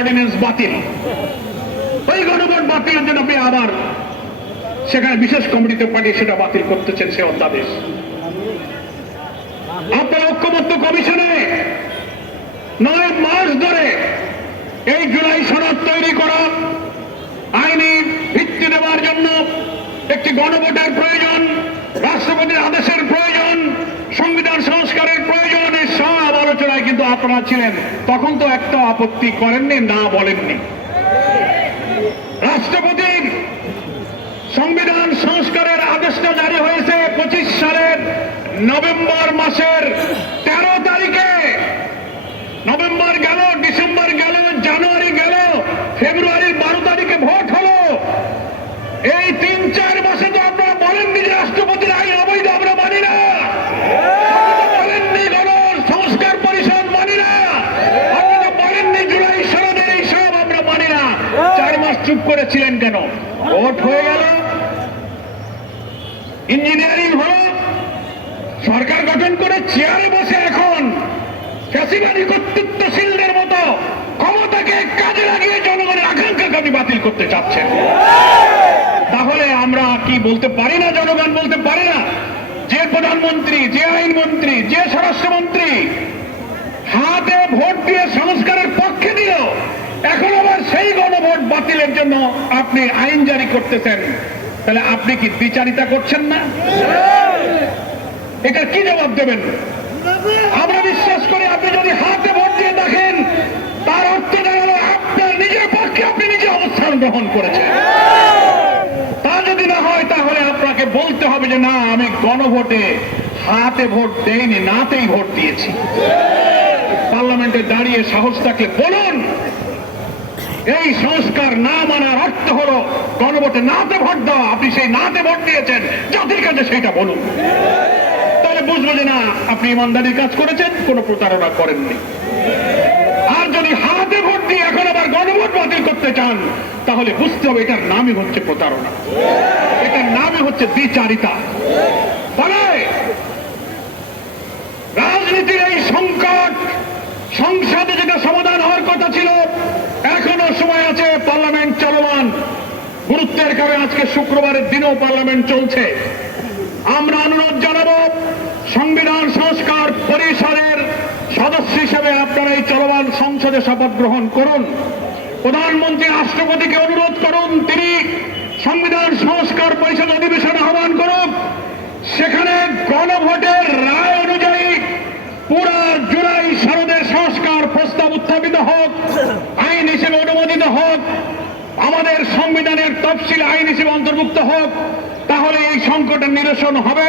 Ordinance বাতিল, ওই গণভোট বাতিলের জন্য আপনি আবার সেখানে বিশেষ কমিটিতে পাঠিয়ে সেটা বাতিল করতেছেন সে অধ্যাদেশ। আপনার ঐক্যমত্য কমিশনে 9 মাস ধরে এই জুলাই সনদ তৈরি করা, আইনি ভিত্তি দেওয়ার জন্য একটি গণভোটের প্রয়োজন, রাষ্ট্রপতির আদেশের প্রয়োজন, সংবিধান সংস্কারের প্রয়োজন, এই সব আলোচনায় কিন্তু আপনারা ছিলেন। তখন তো একটা আপত্তি করেননি, না বলেননি। রাষ্ট্রপতির সংবিধান সংস্কারের আদেশটা জারি হয়েছে 25 সালের নভেম্বর মাসের 13 তারিখে। নভেম্বর গেল, ডিসেম্বর গেল, জানুয়ারি গেল, ফেব্রুয়ারির 12 তারিখে ভোট হলো। এই 3-4 মাসে তো আপনারা বলেননি যে রাষ্ট্রপতির আইন অবৈধ, আমরা মানি না। বলেননি গণ সংস্কার পরিষদ মানি না, আপনারা বলেননি জুলাই সনদের এই সব আমরা মানি না। 4 মাস চুপ করেছিলেন কেন? ভোট হয়ে গেল, ইঞ্জিনিয়ারিং হলো, সরকার গঠন করে চেয়ারে বসে এখন ফ্যাসিবাদী কর্তৃত্বশীলদের মতো ক্ষমতাকে কাজে লাগিয়ে জনগণের আকাঙ্ক্ষাকে আপনি বাতিল করতে চাচ্ছেন। তাহলে আমরা কি বলতে পারি না, জনগণ বলতে পারে না যে প্রধানমন্ত্রী, যে আইনমন্ত্রী, যে স্বরাষ্ট্রমন্ত্রী হাতে ভোট দিয়ে সংস্কারের পক্ষে দিল, এখন আবার সেই গণভোট বাতিলের জন্য আপনি আইন জারি করতেছেন? তাহলে আপনি কি বিচারিতা করছেন না? এটা কি জবাব দেবেন? আমরা বিশ্বাস করি আপনি যদি হাতে ভোট দিয়ে দেখেন, তার অর্থ দাঁড়ালো আপনার নিজের পক্ষে আপনি নিজে অবস্থান গ্রহণ করেছেন। তা যদি না হয় তাহলে আপনাকে বলতে হবে যে না, আমি গণভোটে হাতে ভোট দেইনি, নাতেই ভোট দিয়েছি। পার্লামেন্টে দাঁড়িয়ে সাহস থাকলে বলুন, এই সংস্কার না মানার অর্থ হলো গণভোটে নাতে ভোট দেওয়া। আপনি সেই নাতে ভোট দিয়েছেন, জাতির কাছে সেইটা বলুন, তাহলে বুঝবো যে না আপনি ইমানদারির কাজ করেছেন, কোনো প্রতারণা করেননি। আর যদি হাতে ভোট দিয়ে এখন আবার গণভোট বাতিল করতে চান, তাহলে বুঝতে হবে এটার নামই হচ্ছে প্রতারণা, এটার নামই হচ্ছে দ্বিচারিতা। ফলে রাজনীতির এই সংকট সংসদে যেটা সমাধান হওয়ার কথা ছিল, এখনো সময় আছে, পার্লামেন্ট চলমান। গুরুত্বের কারণে আজকে শুক্রবারের দিনেও পার্লামেন্ট চলছে। আমরা অনুরোধ জানাবো, সংবিধান সংস্কার পরিষদের সদস্য হিসেবে আপনারা এই চলমান সংসদে শপথ গ্রহণ করুন। প্রধানমন্ত্রী রাষ্ট্রপতিকে অনুরোধ করুন, তিনি সংবিধান সংস্কার পরিষদ অধিবেশন আহ্বান করুন। সেখানে গণভোটের রায় অনুযায়ী পুরা জুলাই সনদের সংস্কার প্রস্তাব উত্থাপিত হোক, আইন হিসেবে অনুমোদিত হোক, আমাদের সংবিধানের তফসিল আইন হিসেবে অন্তর্ভুক্ত হোক। তাহলে এই সংকটের নিরসন হবে,